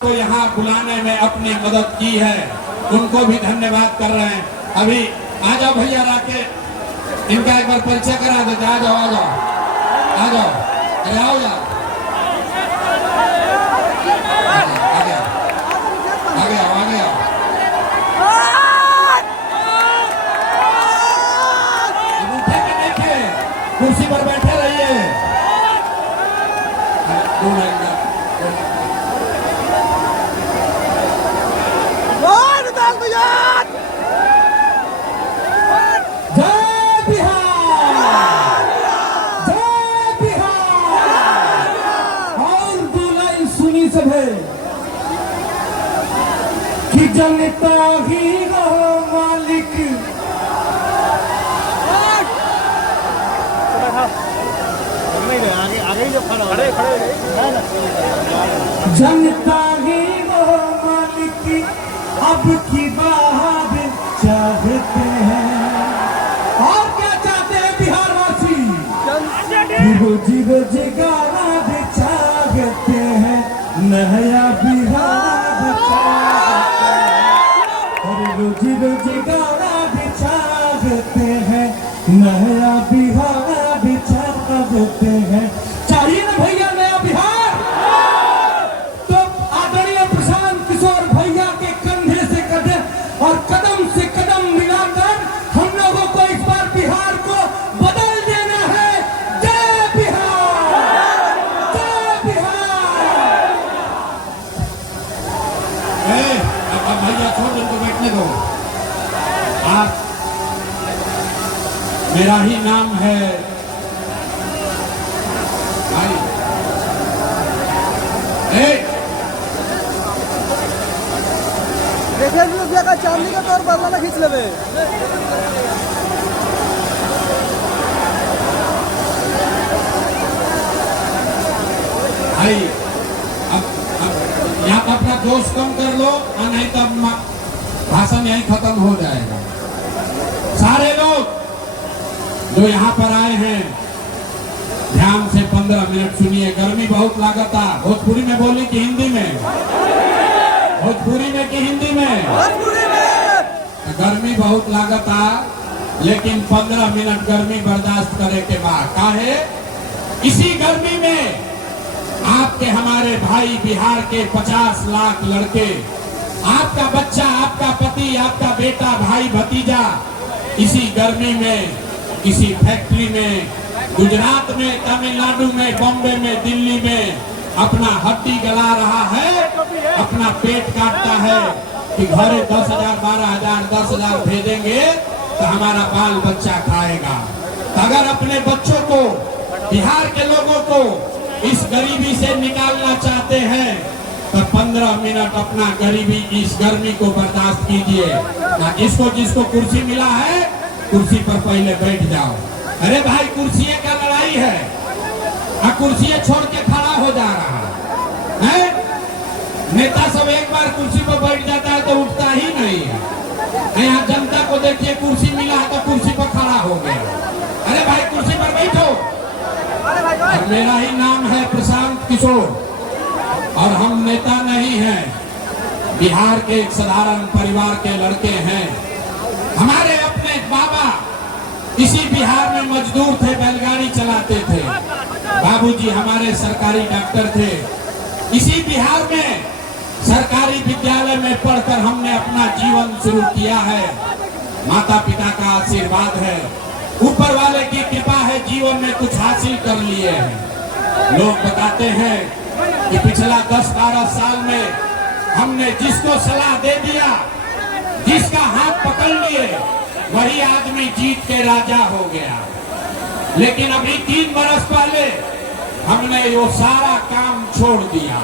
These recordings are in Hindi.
को यहाँ बुलाने में अपनी मदद की है, उनको भी धन्यवाद कर रहे हैं। अभी आ जाओ भैया, राके इनका एक बार परिचय करा देते। आ जाओ आ जाओ आ जाओ, अरे आओ यार, आ गया आ गया आ गया। अब उठे कि नहीं थे, कुर्सी पर बैठे रहिए। कि जनता ही रहो मालिक, जनता ही रहो मालिक, अब की बात चाहते हैं। और क्या चाहते हैं बिहार वासी? रोजी रोजगार चाहते हैं, नया बिहार चाहते हैं। रोजी रोजगार चाहते हैं, नया बिहार चाहते हैं। चाहिए ना भैया नया बिहार? तो आदरणीय प्रशांत किशोर भैया के कंधे से कंधे और कदम से कदम मिलाकर हम लोगों को इस बार बिहार को बदल देना है। जय बिहार, जय बिहार। अब भैया छोड़ इनको बैठने दो। आप, मेरा ही नाम है भाई। का चांदी का तौर बदला खींच लेवे। भाई अब यहाँ पर अपना जोश कम कर लो, और नहीं तो भाषण यहीं खत्म हो जाएगा। सारे लोग जो यहाँ पर आए हैं, ध्यान से 15 मिनट सुनिए। गर्मी बहुत लागता। भोजपुरी में बोली कि हिंदी में? भोजपुरी में कि हिंदी में? गर्मी बहुत लागता, लेकिन 15 मिनट गर्मी बर्दाश्त करे के बाद काहे? इसी गर्मी में आपके हमारे भाई बिहार के 50 लाख लड़के, आपका बच्चा, आपका पति, आपका बेटा, भाई भतीजा इसी गर्मी में, किसी फैक्ट्री में, गुजरात में, तमिलनाडु में, बॉम्बे में, दिल्ली में अपना हड्डी गला रहा है, अपना पेट काटता है कि घरे 10,000, 12,000, 10,000 भेजेंगे तो हमारा बाल बच्चा खाएगा। तो अगर अपने बच्चों को, बिहार के लोगों को इस गरीबी से निकालना चाहते हैं तो 15 मिनट अपना गरीबी, इस गर्मी को बर्दाश्त कीजिए। ना जिसको कुर्सी मिला है, कुर्सी पर पहले बैठ जाओ। अरे भाई, कुर्सी का लड़ाई है, कुर्सी छोड़ के खड़ा हो जा रहा है। नेता सब एक बार कुर्सी पर बैठ जाता है तो उठता ही नहीं है। यहाँ जनता को देखिए, कुर्सी मिला है तो कुर्सी पर खड़ा हो गया। अरे भाई, कुर्सी पर बैठो। और मेरा ही नाम है प्रशांत किशोर, और हम नेता नहीं हैं, बिहार के एक साधारण परिवार के लड़के हैं। हमारे अपने बाबा इसी बिहार में मजदूर थे, बैलगाड़ी चलाते थे। बाबूजी हमारे सरकारी डॉक्टर थे। इसी बिहार में सरकारी विद्यालय में पढ़कर हमने अपना जीवन शुरू किया है। माता पिता का आशीर्वाद है, ऊपर वाले की कृपा है, जीवन में कुछ हासिल कर लिए हैं। लोग बताते हैं कि पिछला 10-12 साल में हमने जिसको सलाह दे दिया, जिसका हाथ पकड़ लिए, वही आदमी जीत के राजा हो गया। लेकिन अभी 3 बरस पहले हमने वो सारा काम छोड़ दिया।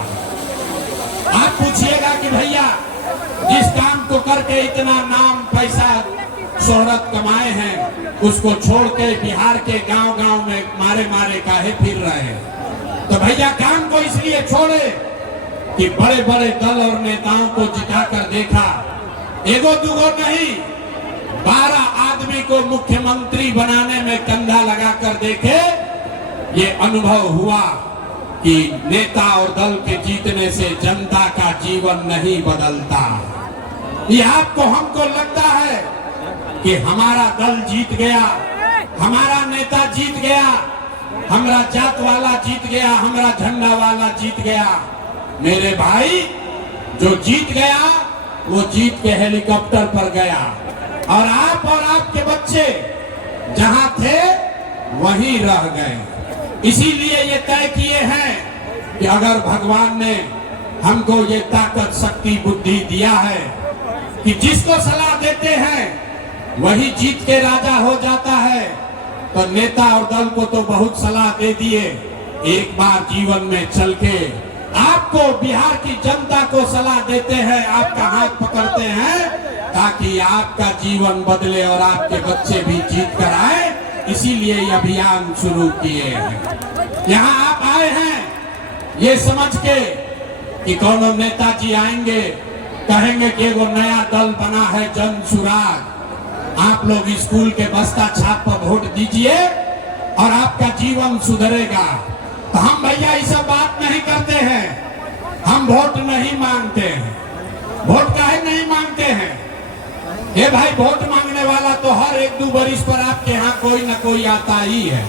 आप पूछिएगा कि भैया, जिस काम को करके इतना नाम, पैसा, शोहरत कमाए हैं, उसको छोड़ के बिहार के गांव-गांव में मारे मारे काहे फिर रहे हैं? तो भैया, काम को इसलिए छोड़े कि बड़े बड़े दल और नेताओं को जिताकर देखा, एगो दुगो नहीं, 12 आदमी को मुख्यमंत्री बनाने में कंधा लगाकर देखे, ये अनुभव हुआ कि नेता और दल के जीतने से जनता का जीवन नहीं बदलता। ये आपको हमको लगता है कि हमारा दल जीत गया, हमारा नेता जीत गया, हमारा जात वाला जीत गया, हमारा झंडा वाला जीत गया। मेरे भाई, जो जीत गया वो जीत के हेलीकॉप्टर पर गया, और आपके बच्चे जहां थे वहीं रह गए। इसीलिए ये तय किए हैं कि अगर भगवान ने हमको ये ताकत, शक्ति, बुद्धि दिया है कि जिसको सलाह देते हैं वही जीत के राजा हो जाता है, तो नेता और दल को तो बहुत सलाह दे दिए। एक बार जीवन में चल के आपको, बिहार की जनता को सलाह देते हैं, आपका हाथ पकड़ते हैं ताकि आपका जीवन बदले और आपके बच्चे भी जीत कर आए। इसीलिए ये अभियान शुरू किए हैं। यहाँ आप आए हैं ये समझ के कि कौन नेताजी आएंगे, कहेंगे कि वो नया दल बना है जन सुराग, आप लोग स्कूल के बस्ता छाप पर वोट दीजिए और आपका जीवन सुधरेगा। तो हम भैया ये सब बात नहीं करते हैं, हम वोट नहीं मांगते हैं। वोट काहे नहीं मांगते हैं? ये भाई, वोट मांगने वाला तो हर 1-2 बरिस पर आपके यहाँ कोई ना कोई आता ही है।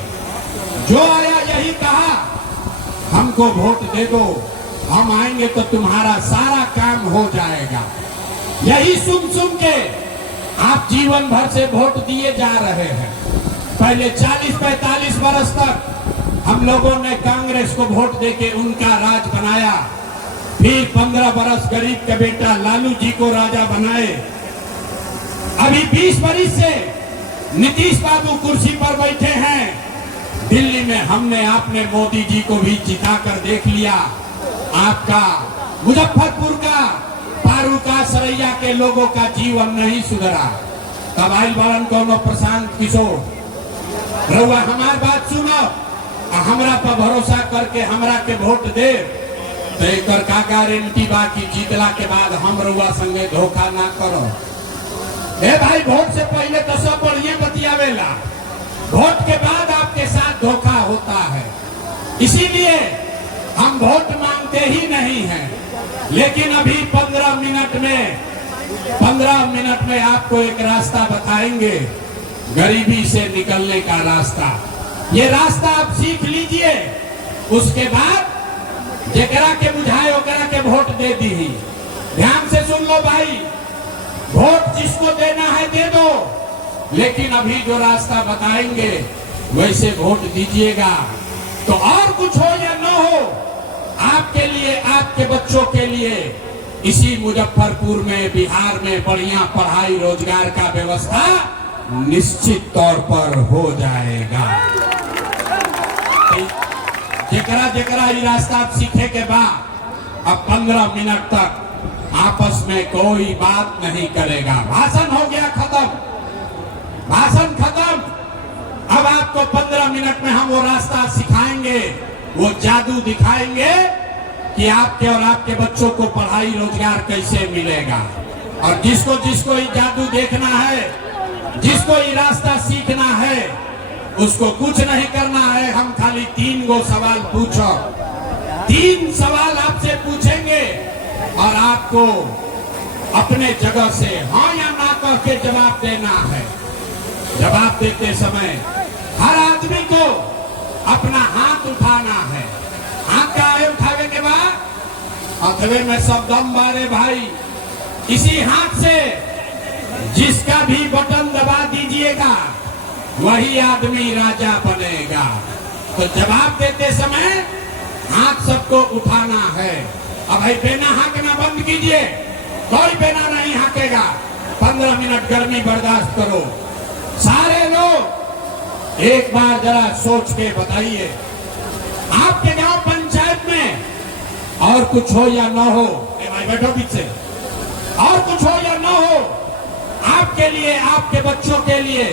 जो आया यही कहा हमको वोट दे दो, हम आएंगे तो तुम्हारा सारा काम हो जाएगा। यही सुन सुन के आप जीवन भर से वोट दिए जा रहे हैं। पहले 40-45 बरस तक हम लोगों ने कांग्रेस को वोट देके उनका राज बनाया, फिर 15 बरस गरीब के बेटा लालू जी को राजा बनाए। अभी 20 बरस से नीतीश बाबू कुर्सी पर बैठे हैं। दिल्ली में हमने आपने मोदी जी को भी जिता कर देख लिया। आपका मुजफ्फरपुर का, फारूका, सरैया के लोगों का जीवन नहीं सुधरा। तब आइल बरन कोनो प्रशांत किशोर, रउआ हमार बात सुनो, हमरा पर भरोसा करके हमरा के वोट दे, तो एक का गारंटी बाकी जीतला के बाद हम रउआ संगे धोखा ना करो। ए भाई, वोट से पहले तो सब बढ़िया बतियावेला, वोट के बाद आपके साथ धोखा होता है। इसीलिए हम वोट मांगते ही नहीं हैं। लेकिन अभी 15 मिनट में आपको एक रास्ता बताएंगे, गरीबी से निकलने का रास्ता। ये रास्ता आप सीख लीजिए, उसके बाद जेकरा के बुझाए ओकरा के वोट दे दी। ध्यान से सुन लो भाई, वोट जिसको देना है दे दो, लेकिन अभी जो रास्ता बताएंगे वैसे वोट दीजिएगा। तो और कुछ हो या न हो, आपके लिए, आपके बच्चों के लिए इसी मुजफ्फरपुर में, बिहार में बढ़िया पढ़ाई रोजगार का व्यवस्था निश्चित तौर पर हो जाएगा। जेकरा जेकरा ये रास्ता सीखे के बाद अब 15 मिनट तक आपस में कोई बात नहीं करेगा। भाषण हो गया खत्म, भाषण खत्म। अब आपको 15 मिनट में हम वो रास्ता सिखाएंगे, वो जादू दिखाएंगे कि आपके और आपके बच्चों को पढ़ाई रोजगार कैसे मिलेगा। और जिसको जिसको ये जादू देखना है, जिसको ये रास्ता सीखना है, उसको कुछ नहीं करना है। हम खाली 3 गो सवाल पूछो, 3 सवाल आपसे पूछेंगे और आपको अपने जगह से हाँ या ना कह के जवाब देना है। जवाब देते समय हर आदमी को अपना हाथ उठाना है। हाथ का है उठावे के बाद हथवे में सब दम बारे भाई। इसी हाथ से जिसका भी बटन दबा दीजिएगा वही आदमी राजा बनेगा। तो जवाब देते समय हाथ सबको उठाना है। अब भाई बेना हाँकना बंद कीजिए, कोई बेना नहीं हाँकेगा। 15 मिनट गर्मी बर्दाश्त करो। सारे लोग एक बार जरा सोच के बताइए, आपके गांव पंचायत में और कुछ हो या न हो, भाई बैठो पीछे, और कुछ हो या न हो, आपके लिए, आपके बच्चों के लिए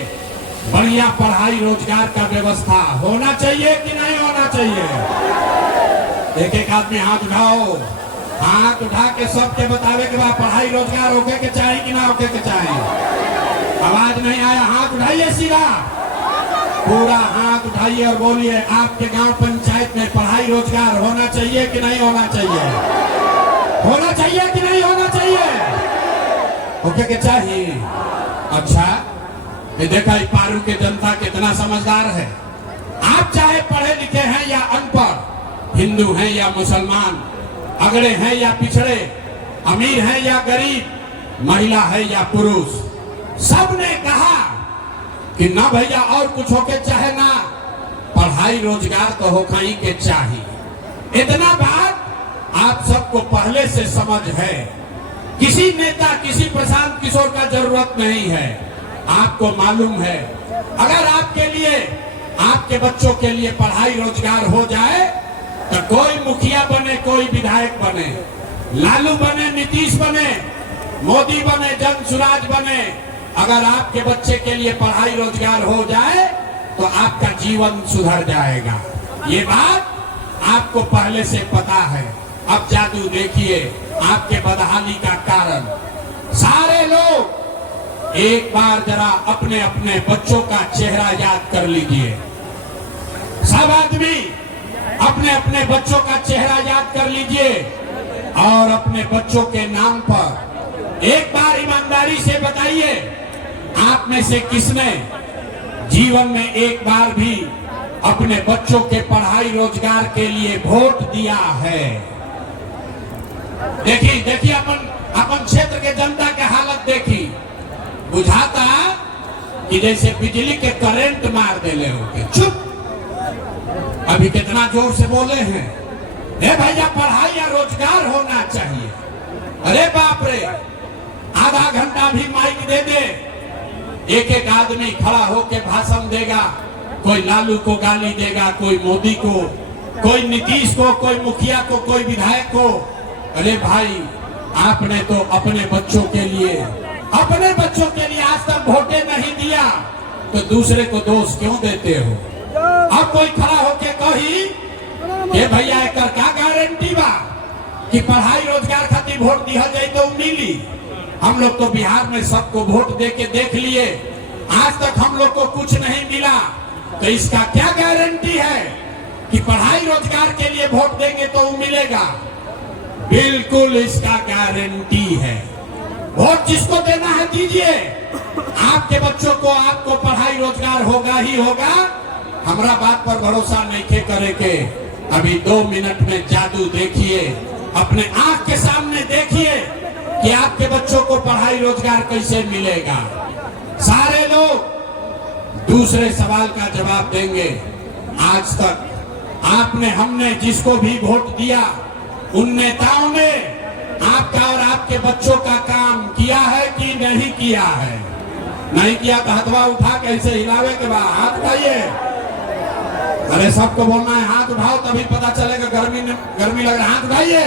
बढ़िया पढ़ाई रोजगार का व्यवस्था होना चाहिए कि नहीं होना चाहिए? एक एक आदमी हाथ उठाओ, हाथ उठा के सबके बतावे के बाद पढ़ाई रोजगार होके के चाहिए कि ना होके के चाहिए। आवाज नहीं आया, हाथ उठाइए सीधा। पूरा हाथ उठाइए और बोलिए, आपके गांव पंचायत में पढ़ाई रोजगार होना चाहिए कि नहीं होना चाहिए? होना चाहिए कि नहीं होना चाहिए? ओके के चाहिए। अच्छा, ये देखा पारू के जनता कितना समझदार है। आप चाहे पढ़े लिखे हैं या अनपढ़, हिंदू हैं या मुसलमान, अगड़े हैं या पिछड़े, अमीर हैं या गरीब, महिला है या पुरुष, सबने कहा कि ना भैया और कुछ होके चाहे ना, पढ़ाई रोजगार तो होना ही के चाहिए। इतना बात आप सबको पहले से समझ है। किसी नेता, किसी प्रशांत किशोर का जरूरत नहीं है। आपको मालूम है, अगर आपके लिए, आपके बच्चों के लिए पढ़ाई रोजगार हो जाए तो कोई मुखिया बने, कोई विधायक बने, लालू बने, नीतीश बने, मोदी बने, जन सुराज बने, अगर आपके बच्चे के लिए पढ़ाई रोजगार हो जाए तो आपका जीवन सुधर जाएगा। ये बात आपको पहले से पता है। अब जादू देखिए आपके बदहाली का कारण। सारे लोग एक बार जरा अपने अपने बच्चों का चेहरा याद कर लीजिए। सब आदमी अपने अपने बच्चों का चेहरा याद कर लीजिए और अपने बच्चों के नाम पर एक बार ईमानदारी से बताइए, आप में से किसने जीवन में एक बार भी अपने बच्चों के पढ़ाई रोजगार के लिए वोट दिया है? देखिए देखिए अपन क्षेत्र के जनता के हालत देखी, बुझाता कि जैसे बिजली के करंट मार देले होके। चुप, अभी कितना जोर से बोले हैं, हे भैया पढ़ाई या रोजगार होना चाहिए। अरे बाप रे, आधा घंटा भी माइक दे दे, एक एक आदमी खड़ा होके भाषण देगा। कोई लालू को गाली देगा, कोई मोदी को, कोई नीतीश को, कोई मुखिया को, कोई विधायक को। अरे भाई, आपने तो अपने बच्चों के लिए आज तक वोटे नहीं दिया तो दूसरे को दोष क्यों देते हो? अब कोई खड़ा होके कही कि भैया एकर क्या गारंटी बा कि पढ़ाई रोजगार खातिर वोट दिया जाए तो मिली। हम लोग तो बिहार में सबको वोट दे के देख लिए, आज तक हम लोग को कुछ नहीं मिला, तो इसका क्या गारंटी है कि पढ़ाई रोजगार के लिए वोट देंगे तो मिलेगा? बिल्कुल इसका गारंटी है। वोट जिसको देना है दीजिए, आपके बच्चों को, आपको पढ़ाई रोजगार होगा ही होगा। हमरा बात पर भरोसा नहीं करे के अभी 2 मिनट में जादू देखिए, अपने आंख के सामने देखिए कि आपके बच्चों को पढ़ाई रोजगार कैसे मिलेगा। सारे लोग दूसरे सवाल का जवाब देंगे। आज तक आपने, हमने जिसको भी वोट दिया, उन नेताओं ने आपका और आपके बच्चों का काम किया है कि नहीं किया है? नहीं किया तो हथवा उठा के ऐसे हिलावे के बाद हाथ उठाइए। अरे सबको बोलना है हाथ उठाओ, तभी पता चलेगा गर्मी लग रहा है। हाथ उठाइए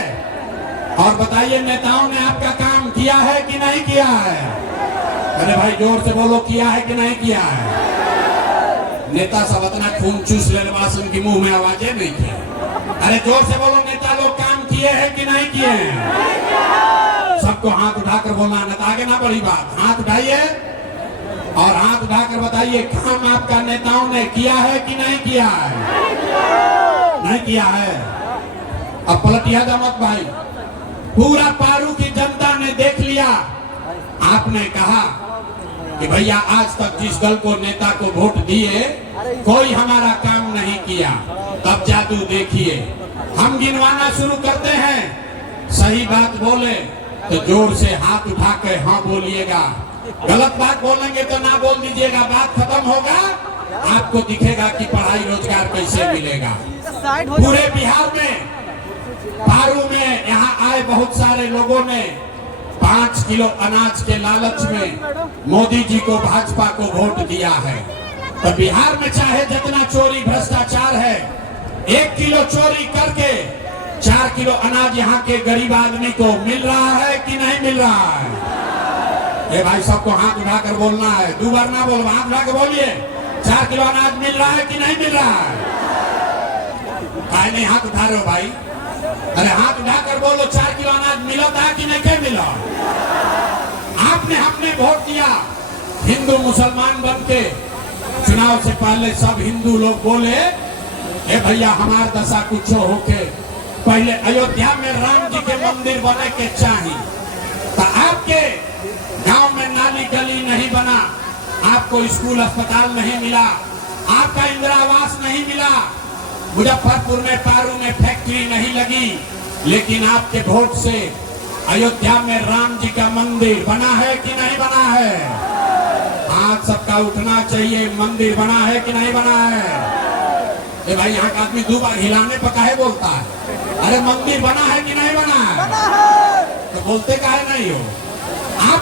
और बताइए, नेताओं ने आपका काम किया है कि नहीं किया है? अरे भाई जोर से बोलो, किया है कि नहीं किया है? नेता सब इतना खून चूस लेने वाले, उनकी मुंह में आवाजें नहीं थी। अरे जोर से बोलो, नेता लोग काम किए हैं कि नहीं किए हैं? सबको हाथ उठाकर बोलना, न आगे ना बड़ी बात। हाथ उठाइए और हाथ उठाकर बताइए, काम आपका नेताओं ने किया है कि नहीं किया है? नहीं किया है। अब पलटिया मत भाई, पूरा पारू की जनता ने देख लिया। आपने कहा कि भैया आज तक जिस दल को, नेता को वोट दिए, कोई हमारा काम नहीं किया। तब जादू देखिए, हम गिनवाना शुरू करते हैं। सही बात बोले तो जोर से हाथ उठा के हाँ बोलिएगा, गलत बात बोलेंगे तो ना बोल दीजिएगा। बात खत्म होगा, आपको दिखेगा कि पढ़ाई रोजगार कैसे मिलेगा। पूरे बिहार में, पारू में यहाँ आए बहुत सारे लोगों ने 5 किलो अनाज के लालच में मोदी जी को, भाजपा को वोट दिया है। तो बिहार में चाहे जितना चोरी भ्रष्टाचार है, 1 किलो चोरी करके 4 किलो अनाज यहाँ के गरीब आदमी को मिल रहा है कि नहीं मिल रहा है? ये भाई सबको हाथ उठाकर बोलना है, 2 बार ना बोलो, हाथ उठा के बोलिए, 4 किलो अनाज मिल रहा है कि नहीं मिल रहा है? काहे नहीं हाथ उठा रहे हो भाई? अरे हाथ उठाकर बोलो, 4 किलो अनाज मिला था कि नहीं मिला? आपने हमने वोट दिया, हिंदू मुसलमान बन के चुनाव से पहले सब हिंदू लोग बोले ए भैया हमार दशा कुछ होके पहले अयोध्या में राम जी के मंदिर बने के चाहिए। तो आपके गांव में नाली गली नहीं बना, आपको स्कूल अस्पताल नहीं मिला, आपका इंदिरा आवास नहीं मिला, मुजफ्फरपुर में पारू में फैक्ट्री नहीं लगी, लेकिन आपके वोट से अयोध्या में राम जी का मंदिर बना है कि नहीं बना है? हाथ सबका उठना चाहिए। मंदिर बना है कि नहीं बना है? ए भाई यहाँ का आदमी 2 बार हिलाने पर काहे बोलता है? अरे मंदिर बना है कि नहीं बना है? बना है। तो बोलते काहे नहीं हो आप?